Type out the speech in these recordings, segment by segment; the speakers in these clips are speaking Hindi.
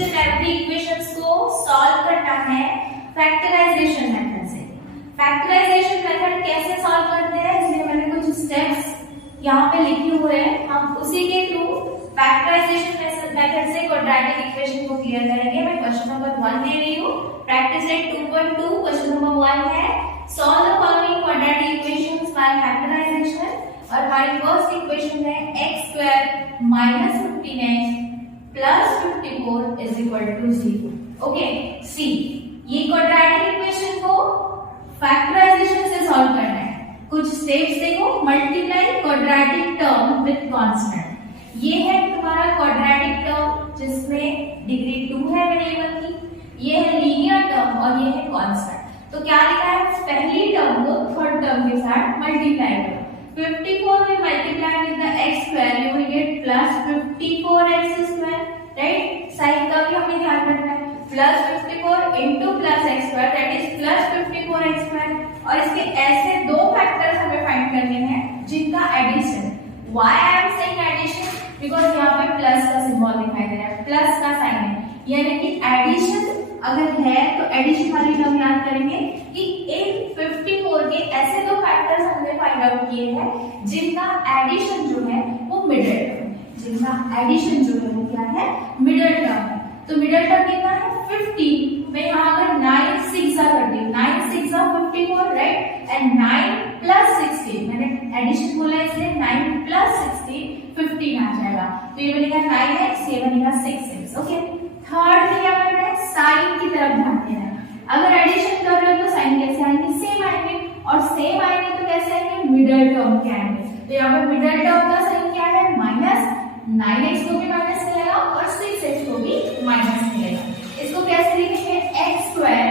ईच एंड एवरी इक्वेशंस को सॉल्व करना है फैक्टराइजेशन मेथड से। फैक्टराइजेशन मेथड कैसे सॉल्व करते हैं, इसलिए मैंने कुछ स्टेप्स यहाँ पे लिखे हुए हैं, हम उसी के थ्रू फैक्टराइजेशन मेथड से क्वाड्रेटिक इक्वेशन को क्लियर करेंगे। मैं क्वेश्चन नंबर 1 दे रही हूँ, प्रैक्टिस सेट 2.2। क्वेश्चन नंबर 1 है solve the following quadratic equations by factorisation, और हमारी फर्स्ट इक्वेशन है x square minus 15x plus 54 is equal to 0। Okay, see ये क्वाड्रेटिक इक्वेशन को फैक्टराइजेशन से सॉल्व करना है। कुछ स्टेप्स देखो, multiply quadratic term with constant. ये है तुम्हारा क्वाड्रेटिक टर्म जिसमें डिग्री 2 है वेरिएबल की, ये है लीनियर टर्म और ये है कांस्टेंट। तो क्या लिखा है, पहली टर्म को थर्ड टर्म के साथ मल्टीप्लाई करो। 54 will multiply with the x square, you will get plus 54x square, right? Sign का भी हमें ध्यान रखना है, plus 54 into plus x square, that is plus 54x square। और इसके ऐसे दो फैक्टर्स हमें फाइंड करने हैं जिनका addition. Why I am saying addition? Because यहाँ पे प्लस का सिंबल दिखाई दे रहा है, प्लस का साइन है, यानी कि एडिशन अगर है तो एडिशन वाली टर्म याद करेंगे कि इन 54 के ऐसे दो फैक्टर्स हमने फाइंड आउट किए हैं जिनका एडिशन जो है वो मिडिल टर्म है, जिनका एडिशन जो है वो क्या है, मिडिल टर्म है। तो मिडिल टर्म कितना है, 50। मैं यहाँ अगर 9 6 करती हूँ, 9 6 54, राइट, एंड 9 प्लस 16, मैंने एडिशन बोला इसलिए 9 प्लस 16 15 आ जाएगा। तो ये बनेगा 9x, ये बनेगा 6x। ओके, थर्ड में क्या करना है, साइन की तरफ ध्यान देना है। अगर एडिशन कर रहे हो तो साइन कैसे आएंगे, सेम आएंगे, और सेम आएंगे तो कैसे आएंगे, मिडिल टर्म के आएंगे। तो यहाँ पे मिडिल टर्म का साइन क्या है, माइनस, 9x को भी माइनस मिलेगा और 6x को भी माइनस मिलेगा। इसको कैसे लिखेंगे, x square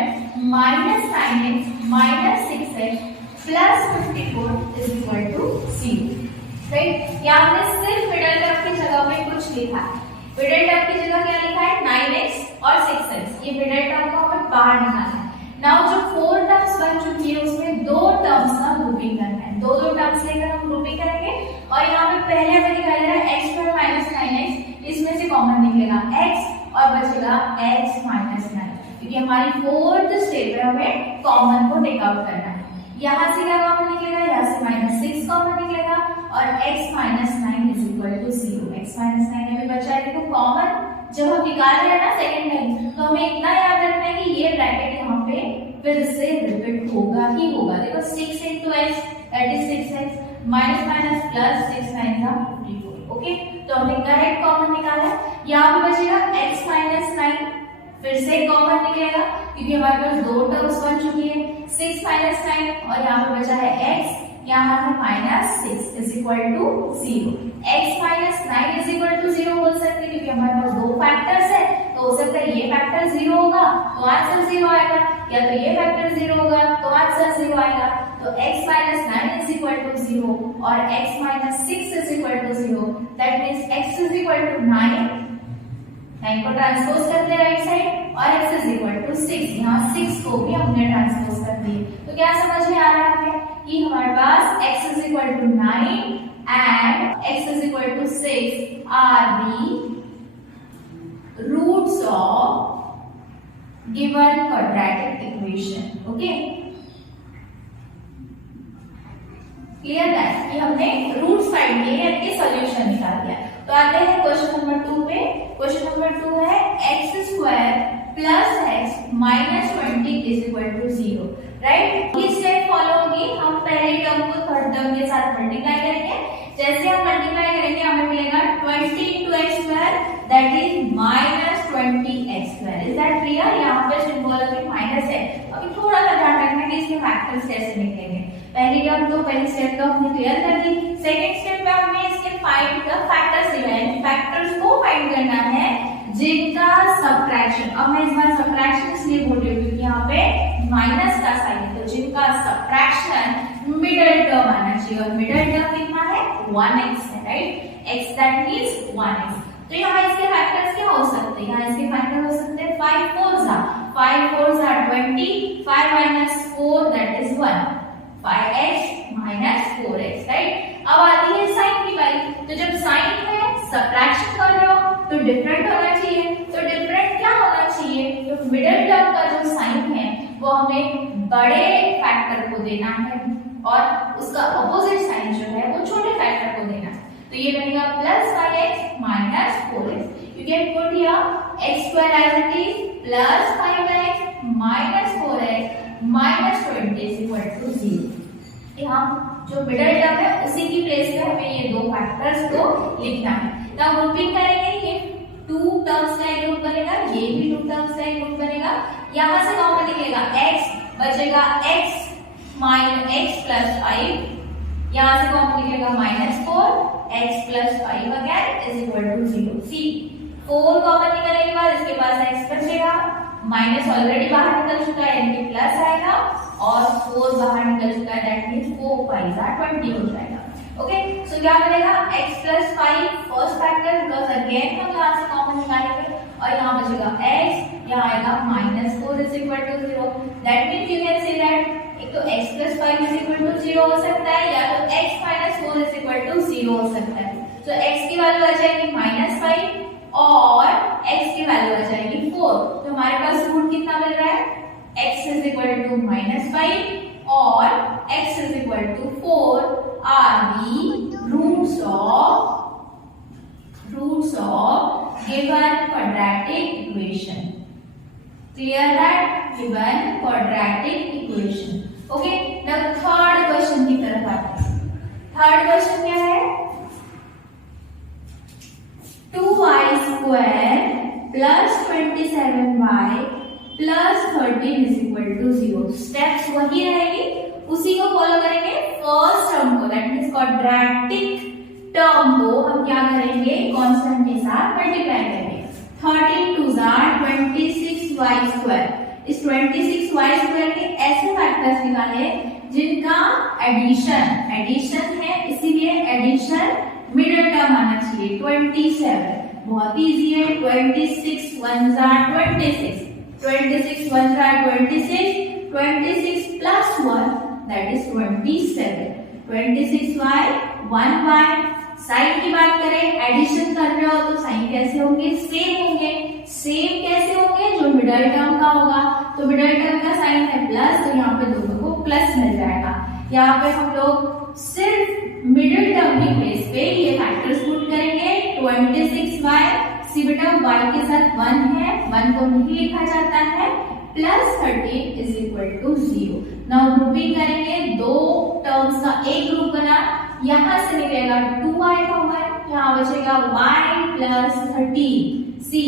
minus 9x minus 6x plus 54 is equal to 0, right. यहाँ हमने सिर्फ मिडिल टर्म की जगह पे कुछ लिखा है। मिडिल टर्म की जगह क्या लिखा है, 9x और 6x, ये मिडिल टर्म को हमें बाहर निकालना है। नाउ जो 4 टर्म्स बन चुकी है उसमें दो टर्म्स का ग्रुपिंग करना है, दो टर्म्स लेकर हम ग्रुपिंग करेंगे। और यहाँ पे पहले हमें दिखाई दे रहा है x स्क्वायर माइनस 9x, इसमें से कॉमन निकलेगा x और बचेगा x माइनस 9, क्योंकि हमारी फोर्थ स्टेप है, हमें कॉमन को टेक आउट करना है। यहाँ से क्या कॉमन निकलेगा, यहाँ से -6 कॉमन निकलेगा और x minus 9 is equal to 0। x minus 9 हमें बचा है, देखो कॉमन जब हम निकाल रहे हैं ना सेकंड टाइम, तो हमें इतना याद रखना है कि ये ब्रैकेट यहाँ पे फिर से रिपीट होगा ही होगा। देखो 6 into x that is 6x minus minus plus 6 9 का 54। ओके, तो हमने करेक्ट कॉमन निकाला है। यहाँ पे बचेगा x माइनस 9, फिर से कॉमन निकलेगा क्योंकि हमारे पास दो टर्म्स बन चुकी है, 6 माइनस 9 और यहाँ पे बचा है x, यहाँ है -6 is equal to 0। x minus 9 is equal to 0 बोल सकते हैं क्योंकि हमारे पास दो फैक्टर्स है, तो हो सकता है ये फैक्टर 0 होगा तो आंसर 0 आएगा, या तो ये फैक्टर 0 होगा तो आंसर 0 आएगा। तो x minus 9 is equal to 0 और x minus 6 is equal to 0, that means x is equal to 9 को ट्रांसपोज करते हैं राइट साइड, और x इज इक्वल टू 6, यहाँ 6 को भी हमने ट्रांसपोज कर दिए। तो क्या समझ में आ रहा है कि हमारे पास x is equal to 9 and x is equal to 6 are the roots of given quadratic equation. Okay, clear है कि हमने रूट्स फाइंड किए हैं, इसके सॉल्यूशन निकाल दिया। तो आते हैं क्वेश्चन नंबर 2 पे। क्वेश्चन नंबर 2 है x square plus x minus 20 is equal to 0, right. ये स्टेप फॉलो होगी, हम पहले टर्म को थर्ड टर्म के साथ मल्टीप्लाई करेंगे। जैसे हम मल्टीप्लाई करेंगे हमें मिलेगा 20 into x square that is minus 20x square. Is that clear? यहाँ पे सिंबल अभी माइनस है, अभी थोड़ा सा ध्यान रखना कि इसके फैक्टर्स कैसे निकलेंगे। पहली टर्म तो पहली स्टेप तो हमने क्लियर कर दी, सेकंड स्टेप में हमें इसके फाइंड द फैक्टर्स दिया है, फैक्टर्स को फाइंड करना है जिनका सबट्रैक्शन। अब मैं इस बार सबट्रैक्शन इसलिए बोल रही हूँ क्योंकि यहाँ पे माइनस का साइन है, तो जिनका सबट्रैक्शन मिडिल टर्म आना चाहिए, और मिडिल टर्म कितना है 1x है, right. x that means 1x। तो यहाँ इसके फैक्टर्स क्या हो सकते हैं, यहाँ इसके फैक्टर हो सकते हैं 5 4s are 20, 5 minus 4 that is 1, 5x minus 4x, right. अब आती है साइन की बारी। तो जब साइन है सबट्रैक्शन कर रहे हो तो डिफरेंट होना चाहिए, तो डिफरेंट क्या देना है और उसका अपोजिट साइन जो है वो छोटे फैक्टर को देना है। तो ये बनेगा plus 5x minus 4x। You can put here x square as it is plus 5x minus 4x minus 20 is equal to 0। यहाँ जो मिडिल टर्म है उसी की प्लेस पे हमें ये दो फैक्टर्स को लिखना है। नाउ ग्रुपिंग करेंगे, ये टू टर्म्स का एक ग्रुप बनेगा, ये भी टू टर्म्स का एक ग्रुप बनेगा। यहाँ से कॉमन निकलेगा x, बचेगा x माइनस x प्लस 5, यहाँ से कॉमन निकलेगा minus 4 x plus 5 again is equal to 0। See 4 कॉमन निकलने के बाद इसके पास x बचेगा, माइनस ऑलरेडी बाहर निकल चुका है यानी कि प्लस आएगा और 4 बाहर निकल चुका है दैट मींस 4 5 20 हो जाएगा। ओके सो क्या बनेगा x plus 5 first factor because again हम यहाँ से कॉमन निकालेंगे और यहाँ बचेगा x, यहाँ आएगा minus 4 is equal to 0। That means you can say that एक तो x plus 5 is equal to 0 हो सकता है या तो x minus 4 is equal to 0 हो सकता है। तो x की वैल्यू आ जाएगी माइनस 5 और x की वैल्यू आ जाएगी 4। तो हमारे पास रूट कितना मिल रहा है, x is equal to minus 5 और x is equal to 4 are the roots of given quadratic equation. Clear that given quadratic equation. Okay now third question की तरफ आते हैं। थर्ड क्वेश्चन क्या है, 2y square plus 27y plus 13 is equal to 0। Steps वही रहेगी, उसी को फॉलो करेंगे। फर्स्ट टर्म को दैट मींस क्वाड्रेटिक टर्म को हम क्या करेंगे, कांस्टेंट के साथ मल्टीप्लाई करेंगे। 13 2 26y स्क्वायर। इस 26y स्क्वायर के ऐसे फैक्टर्स निकाले जिनका एडिशन है, इसीलिए एडिशन मिडिल टर्म आना चाहिए। 27 बहुत इजी है, 26 1 26, 26 1 26, 26 plus 1 that is 27, 26y 1y। Sign की बात करें, एडिशन कर रहे हो तो साइन कैसे होंगे, सेम होंगे। सेम कैसे होंगे, जो मिडिल टर्म का होगा, तो मिडिल टर्म का साइन है प्लस, तो यहाँ पे दोनों को प्लस मिल जाएगा। यहाँ पे हम लोग सिर्फ मिडिल टर्म की प्लेस पे ये फैक्टर्स पुट करेंगे। 26y, सी बेटा y के साथ 1 है, 1 को नहीं लिखा जाता है, plus 13 is equal to 0। Now grouping करेंगे, दो टर्म्स का एक ग्रुप बना, यहाँ से निकलेगा 2y कॉमन, यहाँ बचेगा y प्लस 13। सी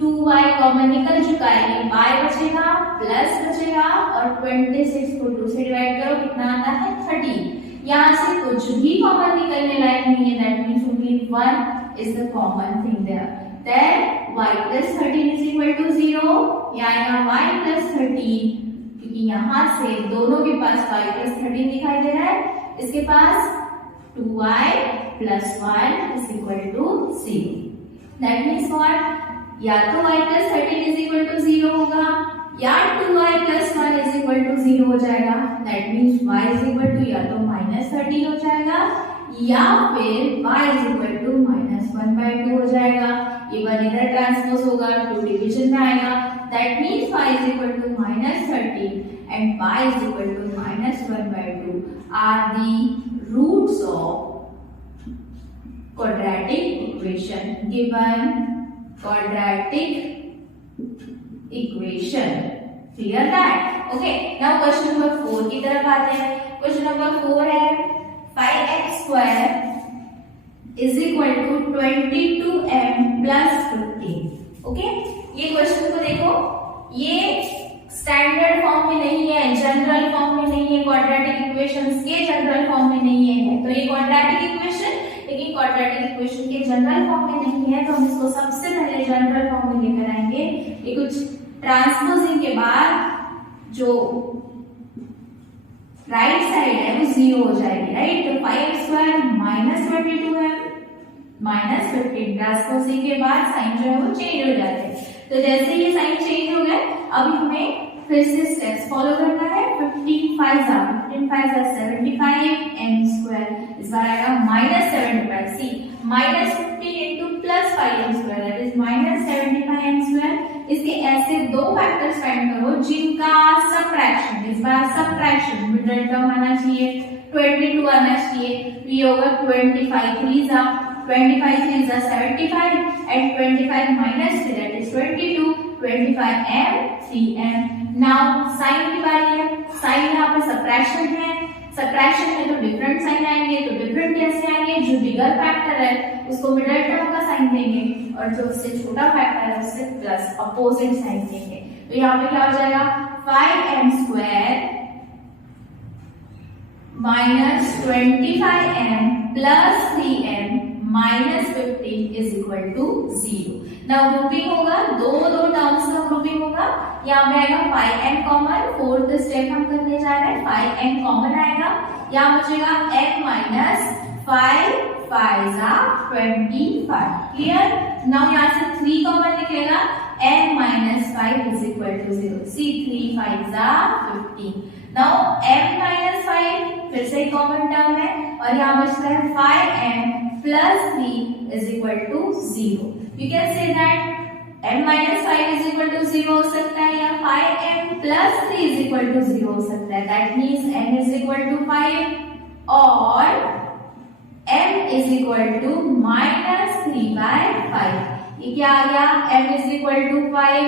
2y कॉमन निकल चुका है, ये y बचेगा प्लस बचेगा और 26 को 2 से डिवाइड करो कितना आता है 30। यहाँ से कुछ भी कॉमन निकलने लायक नहीं है, that means only 1 is the common thing there. Then y plus 13 is equal to 0, या आएगा y प्लस 13 क्योंकि यहाँ से दोनों के पास y प्लस 13 दिखाई दे रहा है, इसके पास 2y plus 1 is equal to 0। That means what, या तो y plus 13 is equal to 0 होगा या 2y plus 1 is equal to 0 हो जाएगा। That means y is equal to या तो माइनस 13 हो जाएगा या फिर y is equal to minus 1/2 हो जाएगा। ये 1 इधर ट्रांसपोज होगा, 2 डिवीजन में आएगा। That means y is equal to minus 13 and y is equal to minus 1/2 are the roots of quadratic equation, given quadratic equation. Clear that? Okay. Now question number 4 की तरफ आते हैं। Question number 4 है 5x square is equal to 22m plus 15. Okay? ये क्वेश्चन को देखो, ये स्टैंडर्ड फॉर्म में नहीं है, जनरल फॉर्म में नहीं है, क्वाड्रेटिक इक्वेशंस के जनरल फॉर्म में नहीं है। तो ये क्वाड्रेटिक इक्वेशन लेकिन क्वाड्रेटिक इक्वेशन के जनरल फॉर्म में नहीं है, तो हम इसको सबसे पहले जनरल फॉर्म में लेकर आएंगे। ये कुछ ट्रांसपोजिंग के बाद जो राइट साइड है वो 0 हो जाएगी, राइट। तो 5x square minus 22m minus 15, transposing के बाद साइन जो है वो चेंज हो जाते हैं। तो जैसे ये साइन चेंज हो गए, अभी हमें फिर से स्टेप्स फॉलो करना है। 15 5 75 m स्क्वायर, इस बार आएगा minus 75। See minus 15 into plus 5m square that is minus 75m square इसके ऐसे दो फैक्टर्स फाइंड करो जिनका सबट्रैक्शन, इस बार सबट्रैक्शन मिडिल टर्म आना चाहिए, 22 आना चाहिए। तो ये होगा 25 3 जा 75 and 25 minus 3 that is 22, 25m 3m। Now sine की बारी है, साइन यहाँ पे सबट्रैक्शन है, सबट्रैक्शन है तो डिफरेंट साइन आएंगे, तो डिफरेंट कैसे आएंगे, जो बिगर फैक्टर है उसको मिडिल टर्म का साइन देंगे और जो उससे छोटा फैक्टर है उससे प्लस अपोजिट साइन देंगे। तो यहाँ पे क्या हो जाएगा 5m² minus 25m plus 3m minus 15 is equal to 0। Now grouping होगा, दो टर्म्स का ग्रुपिंग होगा। यहाँ पे आएगा 5m कॉमन, फोर्थ स्टेप हम करने जा रहे हैं, 5m कॉमन आएगा, यहाँ बचेगा m माइनस 5 25। क्लियर। नाउ यहाँ से 3 कॉमन निकलेगा, m minus 5 is equal to 0। See 3 5 15। Now m minus 5 फिर से कॉमन टर्म है और यहाँ बचता है 5m plus 3 is equal to 0। You can say that m minus 5 is equal to 0 हो सकता है या 5m plus 3 is equal to 0 हो सकता है। That means m is equal to 5 और m is equal to minus 3 by 5। ये क्या आ गया, m is equal to 5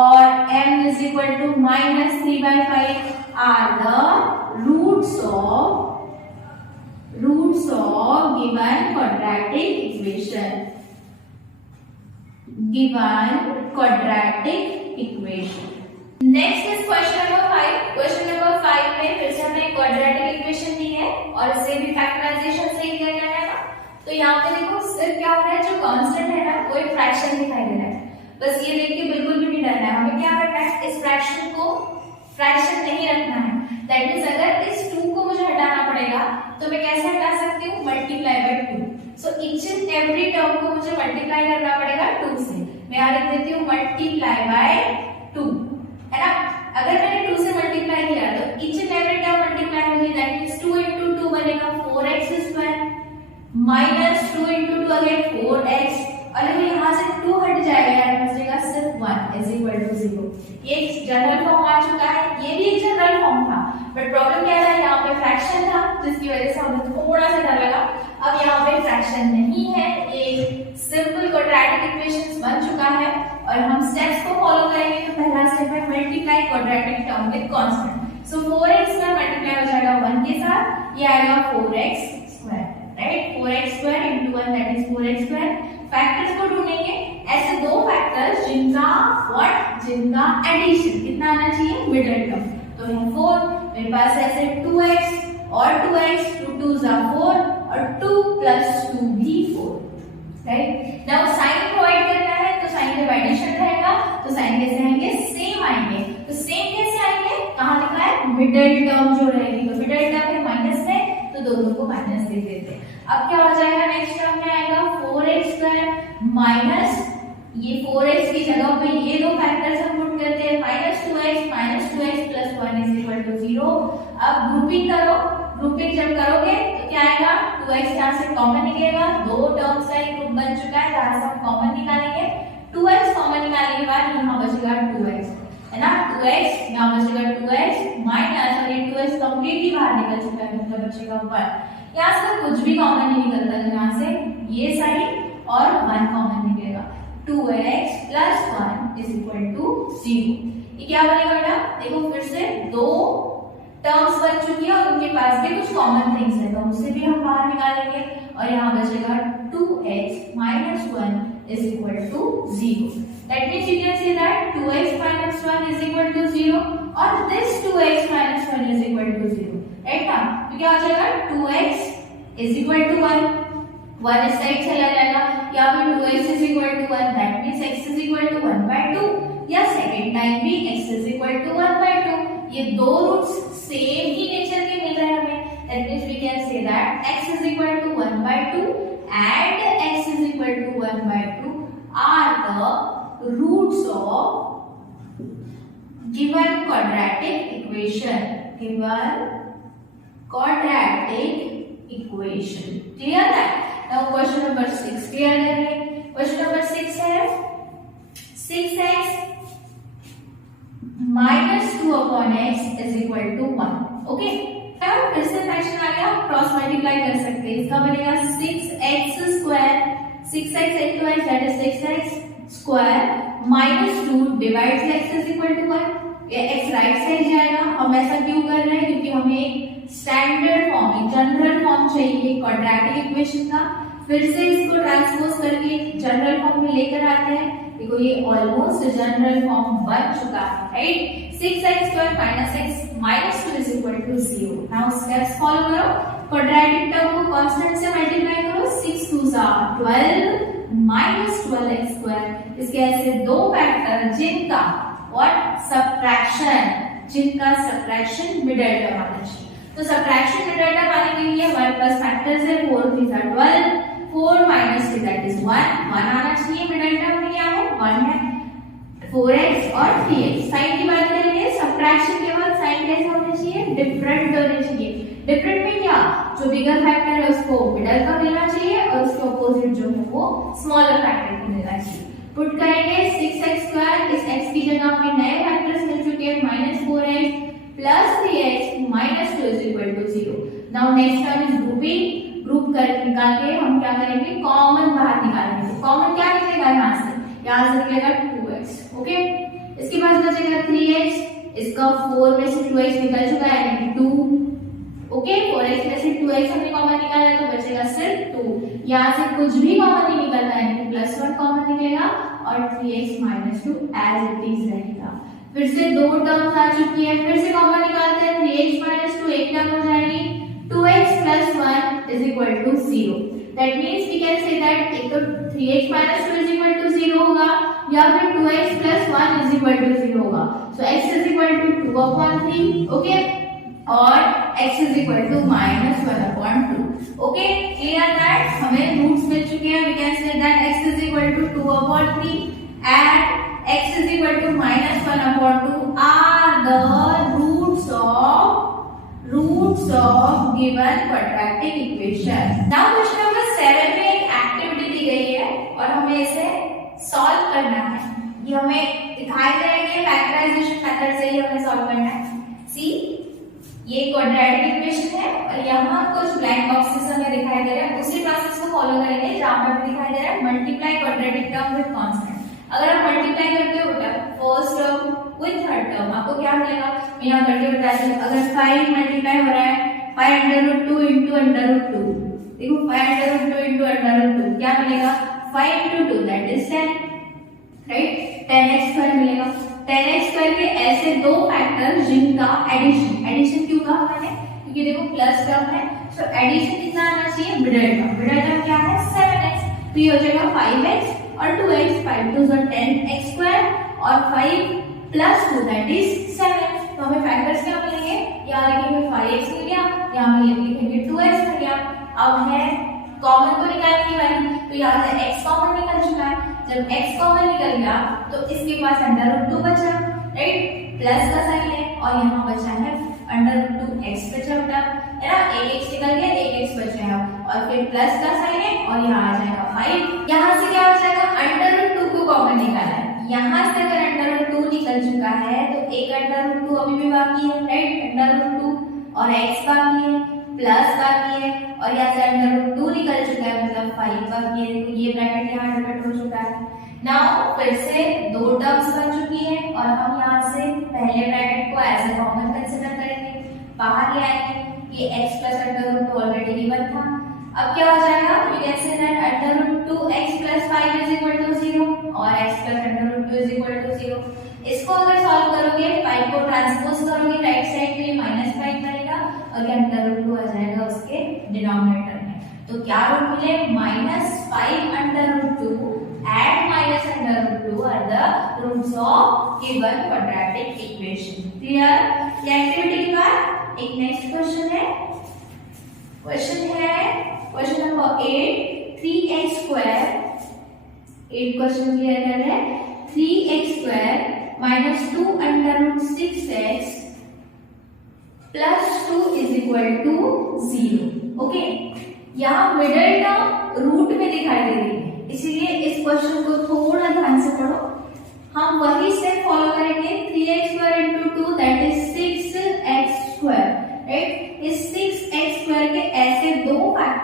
और m is equal to minus 3 by 5 are the roots of given quadratic equation। Next is question number 5। Question number 5 में फिर से हमने क्वाड्रेटिक इक्वेशन दी है और इसे भी फैक्टराइजेशन से ही किया जाना है। तो यहाँ पे देखो सिर्फ क्या हो रहा है, जो कांस्टेंट है ना वो एक फ्रैक्शन दिखाई दे रहा है। बस ये देख के बिल्कुल भी नहीं डरना है, हमें क्या करना है, इस फ्रैक्शन को फ्रैक्शन नहीं रखना है। दैट मींस अगर इस 2 को मुझे हटाना पड़ेगा तो मैं कैसे हटा सकती हूँ, multiply by 2। So each and every term को मुझे मल्टीप्लाई करना पड़ेगा 2 से। मैं यहाँ लिख देती हूँ मल्टीप्लाई बाय 2, है ना। अगर मैंने 2 से मल्टीप्लाई किया तो each and every term multiply होगी, दैट मींस 2 into 2 बनेगा 4x² minus 2 into 2 again 4x और देखो यहाँ से 2 हट जाएगा, यहाँ बचेगा सिर्फ 1 is equal to 0। ये एक जनरल फॉर्म आ चुका है, ये भी एक जनरल फॉर्म था, बट प्रॉब्लम क्या था, यहाँ पे फ्रैक्शन था जिसकी वजह से हमें थोड़ा सा डर लगा। अब यहाँ पे फ्रैक्शन नहीं है, ये सिंपल क्वाड्रेटिक इक्वेशंस बन चुका है और हम स्टेप्स को फॉलो करेंगे। तो पहला स्टेप है multiply quadratic term with constant. So 4x² multiply हो जाएगा 1 के साथ, ये आएगा 4x², right. 4x² into 1 that is 4x²। Factors को ढूंढेंगे, ऐसे दो फैक्टर्स जिनका एडिशन कितना आना चाहिए, मिडिल टर्म। तो यहाँ 4 मेरे पास ऐसे 2x और 2x, 2 2s are 4 और 2 plus 2 भी 4, राइट। नाउ साइन प्रोवाइड करना है तो साइन जब एडिशन रहेगा तो साइन कैसे आएंगे, सेम आएंगे। तो सेम कैसे आएंगे, कहाँ लिखा है, मिडिल टर्म जो रहेगी, तो मिडिल टर्म में माइनस है तो दोनों को माइनस दे देते हैं। अब क्या हो जाएगा, नेक्स्ट टर्म में आएगा 4x² माइनस ये 4x की जगह पे ये दो फैक्टर्स हम पुट करते हैं, -2x plus 1 is equal to 0। अब ग्रुपिंग करो, ग्रुपिंग जब करोगे तो क्या आएगा, 2x यहाँ से कॉमन निकलेगा, दो टर्म्स का एक ग्रुप बन चुका है जहाँ से हम कॉमन निकालेंगे। 2x कॉमन निकालने के बाद यहाँ बचेगा 2x, है ना, 2x यहाँ बचेगा 2x माइनस और ये 2x कंप्लीटली बाहर निकल चुका है, मतलब बचेगा 1। यहाँ से कुछ भी कॉमन नहीं निकलता, यहाँ से ये साइड और 1 कॉमन निकलेगा, 2x plus 1 is equal to 0। ये क्या बनेगा बेटा, देखो फिर से दो टर्म्स बन चुकी है और उनके पास भी कुछ कॉमन थिंग्स है तो उसे भी हम बाहर निकालेंगे और यहाँ बचेगा 2x minus 1 is equal to 0। That means you can say that 2x minus 1 is equal to 0 और this 2x minus 1 is equal to 0, right ना। तो क्या हो जाएगा, 2x is equal to 1 इस साइड चला जाएगा, या फिर 2x is equal to 1 that means x is equal to 1/2 या सेकेंड टाइम भी x is equal to 1/2। ये दो रूट्स सेम ही नेचर के मिल रहे हैं हमें, that means we can say that x is equal to 1/2 and x is equal to 1/2 are the roots of given quadratic equation, given quadratic equation। Clear that? Now question number 6 clear करेंगे। Question number 6 है 6x मल्टीप्लाई कर सकते हैं। इसका बनेगा 6x square, 6x into x that is 6x square minus 2 divide x is equal to 1। ये x राइट साइड जाएगा। हम ऐसा क्यों कर रहे हैं? क्योंकि हमें एक स्टैंडर्ड फॉर्म, जनरल फॉर्म चाहिए क्वाड्रेटिक इक्वेशन का। फिर से इसको ट्रांसपोज करके जनरल फॉर्म में लेकर आते हैं। देखो ये ऑलमोस्ट जनरल फॉर्म बन चुका है, right? 6x square minus x minus 2 is equal to 0। Now steps follow करो, क्वाड्रेटिक टर्म को कांस्टेंट से मल्टीप्लाई करो। 6 2 12 माइनस 12x स्क्वायर। इसके ऐसे दो फैक्टर जिनका व्हाट सब्ट्रैक्शन, जिनका सब्ट्रैक्शन मिडल टर्म आना चाहिए। तो सब्ट्रैक्शन मिडल टर्म आने के लिए हमारे पास फैक्टर्स है 4 3 12, 4 माइनस 3 दैट इज 1 आना चाहिए। मिडल टर्म में क्या है? 1 है। 4x और 3x। साइन की बात करेंगे, सब्ट्रैक्शन के बाद साइन कैसे होना चाहिए? डिफरेंट होना चाहिए। डिफरेंट में क्या? जो बिगर फैक्टर है उसको मिडल का मिलना चाहिए और उसके ऑपोजिट जो है वो स्मॉलर फैक्टर को मिलना चाहिए। पुट करेंगे 6x स्क्वायर, इस x की जगह हमें नए फैक्टर्स मिल चुके हैं -4x plus 3x minus 2 is equal to 0। Now next term is grouping. Group कर निकाल के हम क्या करेंगे? कॉमन बाहर निकालेंगे। कॉमन क्या निकलेगा यहाँ से? यहाँ से निकलेगा 2x। ओके, इसके बाद बचेगा 3x, इसका 4 में से 2x निकल चुका है यानी 2। ओके, 4x में से 2x हमने कॉमन निकाला तो बचेगा सिर्फ 2। यहाँ से कुछ भी कॉमन नहीं निकलता है यानी +1 कॉमन निकलेगा और 3x minus 2 as it is रहेगा। फिर से दो टर्म्स आ चुकी है, फिर से कॉमन निकालते हैं। 3x माइनस 2 एक टर्म हो जाएगी, 2x plus 1 is equal to 0। That means we can say that एक तो 3x minus 2 is equal to 0 होगा या फिर 2x plus 1 is equal to 0 होगा। So x is equal to 2/3, okay, और x is equal to -1/2। Okay, clear that हमें रूट्स मिल चुके हैं। We can say that x is equal to 2/3 and x is equal to -1/2 are the roots of given quadratic equation. Now question number 7 में एक एक्टिविटी दी गई है और हमें इसे सॉल्व करना है। ये हमें दिखाई देंगे फैक्टराइजेशन मेथड से ही हमें सॉल्व करना है। सी, ये क्वाड्रेटिक इक्वेशन है और यहाँ कुछ ब्लैंक बॉक्सेस हमें दिखाई दे रहे हैं। उसी प्रोसेस को फॉलो करेंगे जहाँ पर दिखाई दे रहा है multiply quadratic term with constant. अगर आप मल्टीप्लाई करते हो बेटा first term with third term, आपको क्या मिलेगा? मैं यहाँ करके बता दूं। अगर 5 मल्टीप्लाई हो रहा है 5√2 into √2, देखो 5√2 into √2 क्या मिलेगा? 5 into 2 that is 10, right? 10x square मिलेगा। 10x स्क्वायर के ऐसे दो फैक्टर जिनका एडिशन क्यों कहा मैंने? क्योंकि देखो प्लस टर्म है, सो एडिशन कितना आना चाहिए? Middle term. मिडल टर्म क्या है? 7x। तो ये हो जाएगा 5x और 2x, 5 2 10x स्क्वायर और 5 प्लस 2 दैट इज 7। तो हमें फैक्टर्स क्या मिलेंगे? यहाँ लिखेंगे 5x मिल गया, यहाँ लिखेंगे 2x मिल गया। अब है कॉमन को निकालने की बारी, तो यहाँ से x कॉमन निकल चुका है। जब x कॉमन निकल गया तो इसके पास √2 बचा, राइट? प्लस का साइन है और यहाँ बचा है √2x बचा बेटा, है ना? एक x निकल गया, एक x बचा है और फिर प्लस का साइन है और यहाँ आ जाएगा 5। यहाँ से क्या हो जाएगा? √2 को कॉमन निकाला है। यहाँ से अगर √2 निकल चुका है तो एक √2 अभी भी बाकी है, राइट? √2 और x बाकी है, प्लस बाकी है और यहाँ से √2 निकल चुका है मतलब 5 बाकी है। तो ये ब्रैकेट यहाँ कट हो चुका है। नाउ फिर से दो टर्म्स बन चुकी है और हम यहाँ से पहले ब्रैकेट को एज ए कॉमन कंसीडर करेंगे, बाहर ले आएंगे। ये x प्लस √2 ऑलरेडी गिवन था। अब क्या हो जाएगा? We can say that √2x plus 5 is equal to 0 और x plus √2 is equal to 0। इसको अगर सॉल्व करोगे 5 को ट्रांसपोज करोगे राइट साइड के लिए -5 बनेगा और ये √2 आ जाएगा उसके डिनोमिनेटर में। तो क्या रूट मिले? -5/√2 and -√2 are the roots of given quadratic equation. Clear? ये एक्टिविटी के बाद एक नेक्स्ट क्वेश्चन है। Question number 8, 3x square. 8 question clear कर रहे हैं। 3x square minus 2√6x plus 2 is equal to 0। Okay, यहाँ मिडल टर्म रूट में दिखाई दे रही है, इसीलिए इस क्वेश्चन को थोड़ा ध्यान से पढ़ो। हम वही स्टेप फॉलो करेंगे। 3x square into 2 that is 6x square, right? इस 6x स्क्वायर के ऐसे दो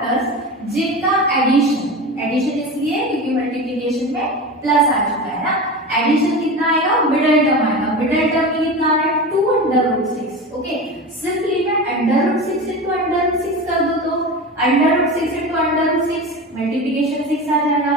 फैक्टर्स जिनका एडिशन इसलिए क्योंकि मल्टीप्लिकेशन में प्लस आ चुका है ना, एडिशन कितना आएगा, मिडिल टर्म आएगा, मिडिल टर्म में कितना आ रहा है 2 अंडर रूट 6। ओके, सिंपली मैं under root 6 into under root 6 कर दूं तो under root 6 into under root 6 multiplication 6 आ जाएगा,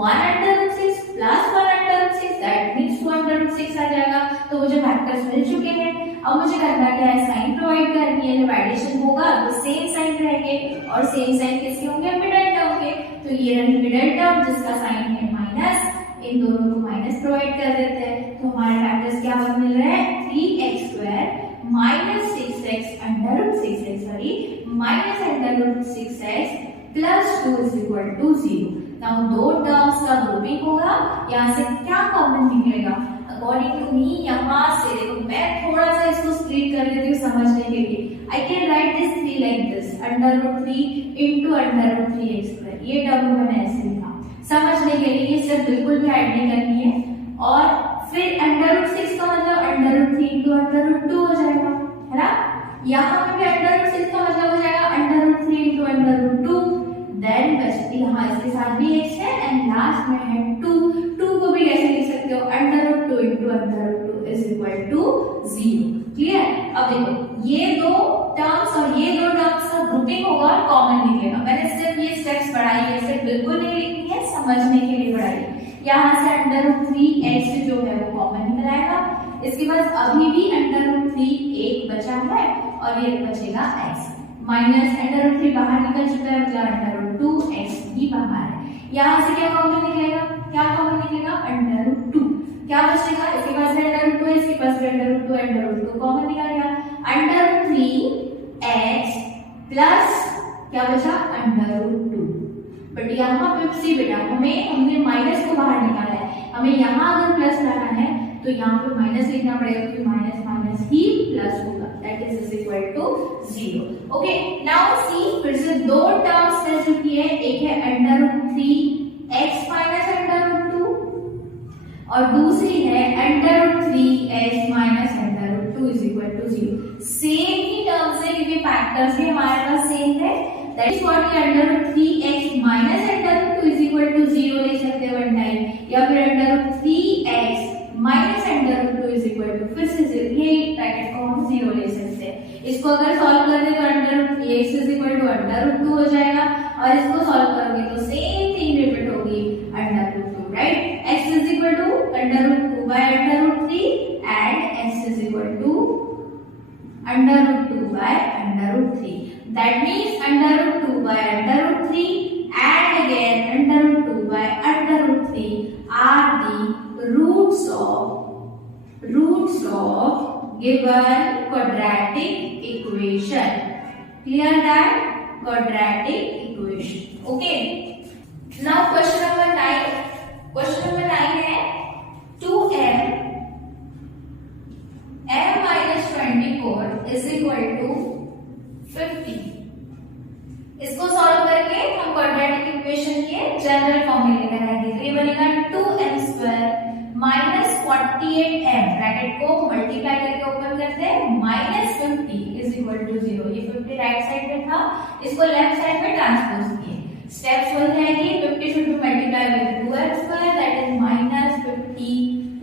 1 under root 6 plus 1 under root 6 that means 2 under root 6 आ जाएगा। तो मुझे फैक्टर्स मिल चुके हैं। अब मुझे करना क्या है, साइन प्रोवाइड करनी है। जब एडिशन होगा तो सेम साइन रहेंगे और सेम साइन किसके होंगे, मिडिल टर्म के। तो ये रही मिडिल टर्म जिसका साइन है माइनस, इन दोनों को माइनस प्रोवाइड कर देते हैं। तो हमारे फैक्टर्स क्या मिल रहे हैं, 3x square minus 6x under root 6x sorry minus under root 6x plus 2 is equal to 0। Now दो टर्म्स का ग्रुपिंग होगा, यहाँ से क्या कॉमन निकलेगा, अकॉर्डिंग टू मी यहाँ से देखो मैं थोड़ा सा इसको स्प्लिट कर देती हूँ समझने के लिए। I can write this 3 like this, under root 3 into under root 3x square. ये टर्म मैंने ऐसे लिखा समझने के लिए, ये सब बिल्कुल भी ऐड नहीं करनी है। और फिर अंडर रूट 6 का मतलब under root 3 into under root 2 हो जाएगा, है ना। यहाँ पे भी अंडर रूट 6 का मतलब हो जाएगा under root 3 into under root 2। Then बचती यहाँ इसके साथ भी x है एंड लास्ट में है 2 को भी कैसे लिख सकते हो, under root 2 into under root 2 is equal to 0। Clear. अब देखो ये दो टर्म्स और ये दो टर्म्स का ग्रुपिंग होगा और कॉमन निकलेगा। मैंने सिर्फ ये स्टेप्स पढ़ाई है, सिर्फ बिल्कुल नहीं लिखनी है, समझने के लिए पढ़ाई है। यहाँ से अंडर रूट 3x जो है वो कॉमन निकल आएगा। इसके बाद अभी भी अंडर रूट 3 एक बचा है और ये बचेगा x माइनस अंडर रूट 3 बाहर निकल चुका है, मतलब अंडर रूट 2x भी बाहर है। यहाँ से क्या कॉमन निकलेगा, क्या कॉमन निकलेगा, अंडर रूट 2। क्या बचेगा, इसके पास अंडर रूट 2 है, इसके पास under root 2 under root 2 common निकलेगा। अंडर रूट 3x प्लस क्या बचा, अंडर रूट 2। बट यहाँ पे सी बेटा हमने माइनस को बाहर निकाला है, हमें यहाँ अगर प्लस लाना है तो यहाँ पे माइनस लिखना पड़ेगा क्योंकि माइनस माइनस ही प्लस होगा, that is equal to 0। Okay, now see फिर से दो टर्म्स रह चुकी है, एक है under root 3x minus under root 2 और दूसरी है under root 3x minus under root 2 is equal to 0। Same ही टर्म्स है क्योंकि फैक्टर्स भी हमारे पास सेम है, that is what we under root 3x minus under root 2 is equal to 0 ले सकते हैं वन टाइम, या फिर under root 3x minus under root 2 is equal to फिर से ये ब्रैकेट को हम 0 ले सकते हैं। इसको अगर सॉल्व कर दे तो under root 3x is equal to under root 2 हो जाएगा और इसको सॉल्व करोगे तो सेम थिंग रिपीट होगी, under root 2, right. x is equal to under root 2 by under root 3 and x is equal to under root 2 by under root 3। That means under root 2 by under root 3 and again under root 2 by under root 3 are the roots of given quadratic equation. Clear that? Quadratic equation. Okay. Now question number 9. Question number 9 है 2m m minus 24 is equal to 50. इसको सॉल्व करके हम क्वाड्रेटिक इक्वेशन के जनरल फॉर्म में लेकर आएंगे। तो ये बनेगा 2m square minus 48m, bracket को मल्टीप्लाई करके ओपन करते हैं, माइनस 50 इज इक्वल टू 0। ये 50 राइट साइड में था, इसको लेफ्ट साइड में ट्रांसपोज किए। स्टेप्स बोल जाएंगे 50 should be multiply with 2m square that is minus 50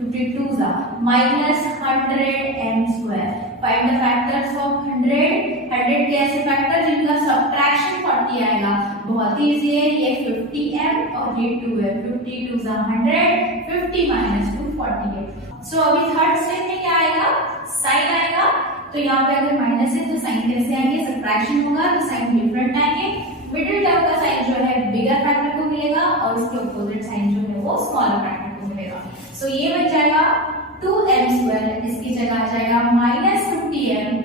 52 जा minus 100m square. Find the factors of 100 के ऐसे फैक्टर जिनका सबट्रैक्शन 40 आएगा, बहुत ही इजी है। ये 50m और ये 2m, 52 जा 100, 50 माइनस 2 48। सो अभी थर्ड स्टेप में क्या आएगा, साइन आएगा। तो यहाँ पे अगर माइनस है तो साइन कैसे आएंगे, सबट्रैक्शन होगा तो साइन डिफरेंट आएंगे। मिडिल टर्म का साइन जो है बिगर फैक्टर को मिलेगा और उसके अपोजिट साइन जो है वो स्मॉलर फैक्टर को मिलेगा। सो ये बन जाएगा 2m स्क्वायर, इसकी जगह आ जाएगा minus 50m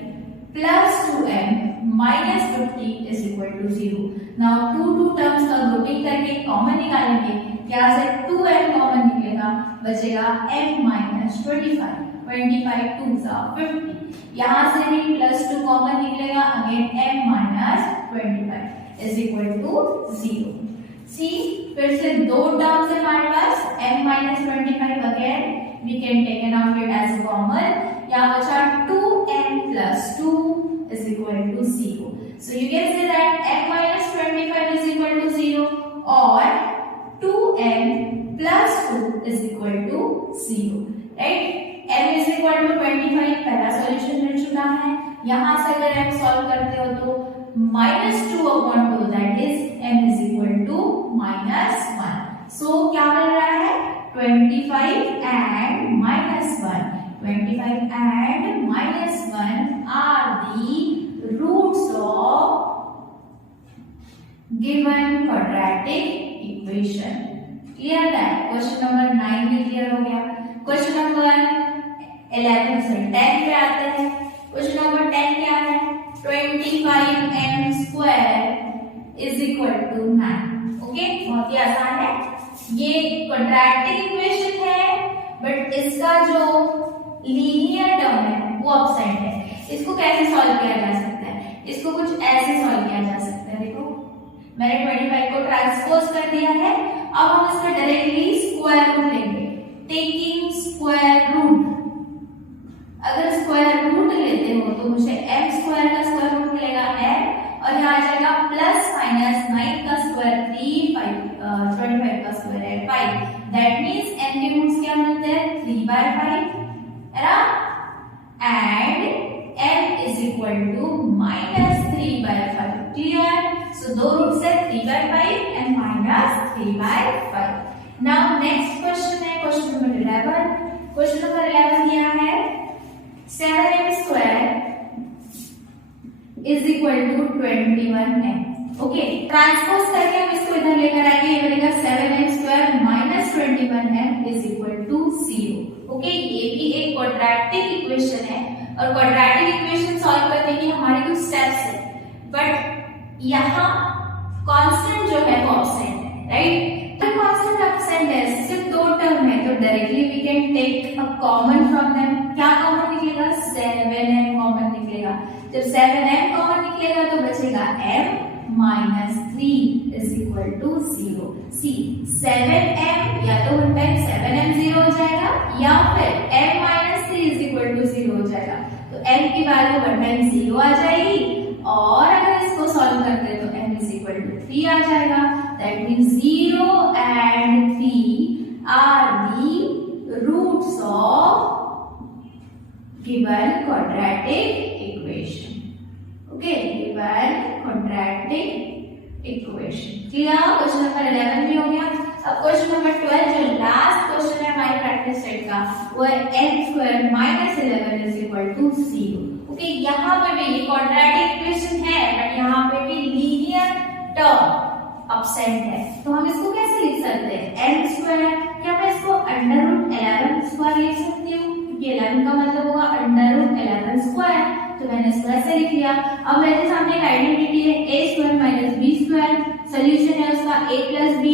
plus 2m minus 50 is equal to 0। Now two terms का ग्रुपिंग करके कॉमन निकालेंगे, यहाँ से 2m कॉमन निकलेगा, बचेगा m माइनस 25 2 सा 50। यहाँ से भी प्लस 2 कॉमन निकलेगा, again m minus 25 is equal to 0। See फिर से दो टर्म्स है हमारे पास, m minus 25 again we can take out it as common. यहाँ बचा 2m plus 2 is equal to 0. So you can say that m minus 25 और 2m plus 2 is equal to 0, right? m is equal to 25 पहला सॉल्यूशन मिल चुका है। यहां से अगर m सॉल्व करते हो तो -2/2 that is m is equal to -1। सो क्या मिल रहा है 25 and -1। 25 and -1 are the roots of given quadratic equation। Clear है? क्वेश्चन नंबर 9 भी क्लियर हो गया। क्वेश्चन नंबर 11 से 10 पे आते हैं। क्वेश्चन नंबर 10 क्या है? 25m square is equal to 9। Okay, बहुत ही आसान है। ये क्वाड्रेटिक इक्वेशन है, बट इसका जो लीनियर टर्म है वो अपसाइड है। इसको कैसे सॉल्व किया जा सकता है? इसको कुछ ऐसे सॉल्व किया जा सकता है। देखो, मैंने 25 को ट्रांसपोज कर दिया है। अब हम इसका डायरेक्टली स्क्वायर रूट लेंगे, टेकिंग स्क्वायर रूट। अगर स्क्वायर रूट लेते हो तो मुझे m स्क्वायर का स्क्वायर रूट मिलेगा m, और यहाँ आ जाएगा प्लस माइनस 9 का स्क्वायर 3, 25 का स्क्वायर है 5। दैट मींस m के रूट्स क्या मिलते हैं 3/5, है ना? And m is equal to -3/5। Clear? So दो रूट्स है 3/5 एंड -3/5। नाउ नेक्स्ट क्वेश्चन है क्वेश्चन नंबर 11। क्वेश्चन नंबर 11 दिया है 7m square is equal to 21m। Okay, transpose करके हम इसको इधर लेकर आएंगे। ये बनेगा 7m square minus 21m is equal to 0। Okay, ये भी एक क्वाड्रेटिक इक्वेशन है, और क्वाड्रेटिक इक्वेशन सॉल्व करने की हमारे कुछ स्टेप्स है, बट यहाँ कांस्टेंट जो है वो अपसेंट है, राइट? तो कांस्टेंट अपसेंट है, सिर्फ दो टर्म है, तो directly we can take a common from them. क्या कॉमन निकलेगा? 7m कॉमन निकलेगा। जब 7m कॉमन निकलेगा तो बचेगा m minus 3 is equal to 0। C 7m या तो वन टाइम 7m 0 हो जाएगा, या फिर m minus 3 is equal to 0 हो जाएगा। तो m की वैल्यू वन टाइम 0 आ जाएगी, और अगर इसको सॉल्व करते हैं तो m is equal to 3 आ जाएगा। That means 0 and 3 are the roots of given quadratic equation। Okay, given quadratic equation। Clear? Question number 11 भी हो गया। अब क्वेश्चन नंबर 12 जो लास्ट क्वेश्चन है हमारे प्रैक्टिस सेट का, वो है m square minus 11 is equal to 0। Okay, यहाँ पे भी ये क्वाड्रेटिक इक्वेशन है, बट यहाँ पे भी लीनियर टर्म अपसेंट है। तो हम इसको कैसे लिख सकते हैं? m स्क्वायर, क्या मैं इसको अंडर रूट 11 स्क्वायर लिख सकती हूँ? क्योंकि 11 का मतलब होगा अंडर रूट 11 स्क्वायर, तो मैंने इसको ऐसे लिख लिया। अब मेरे सामने एक आइडेंटिटी है a square minus b square, solution है उसका a plus b,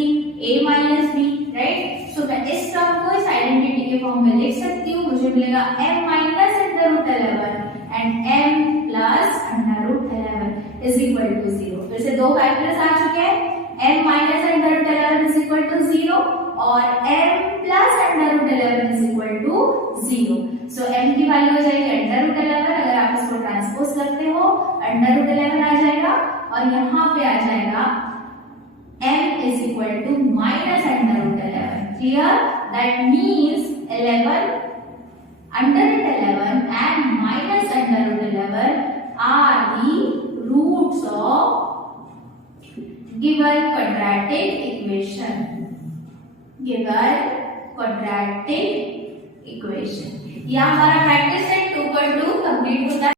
a minus b, right? So मैं इस टर्म को इस आइडेंटिटी के फॉर्म में लिख सकती हूँ। मुझे मिलेगा m minus under root 11 and m plus under root 11 is equal to 0। फिर से दो फैक्टर्स आ चुके हैं, m minus under root 11 is equal to 0 और m plus under root 11 is equal to 0। So m की वैल्यू हो जाएगी अंडर रूट 11। अगर आप इसको ट्रांसपोज करते हो अंडर रूट 11 आ जाएगा, और यहाँ पे आ जाएगा m is equal to minus under root 11। Clear? That means 11 under root 11 and minus under root 11 are the roots of given quadratic equation। given quadratic equation। यह हमारा प्रैक्टिस सेट 2.2 कंप्लीट होता है।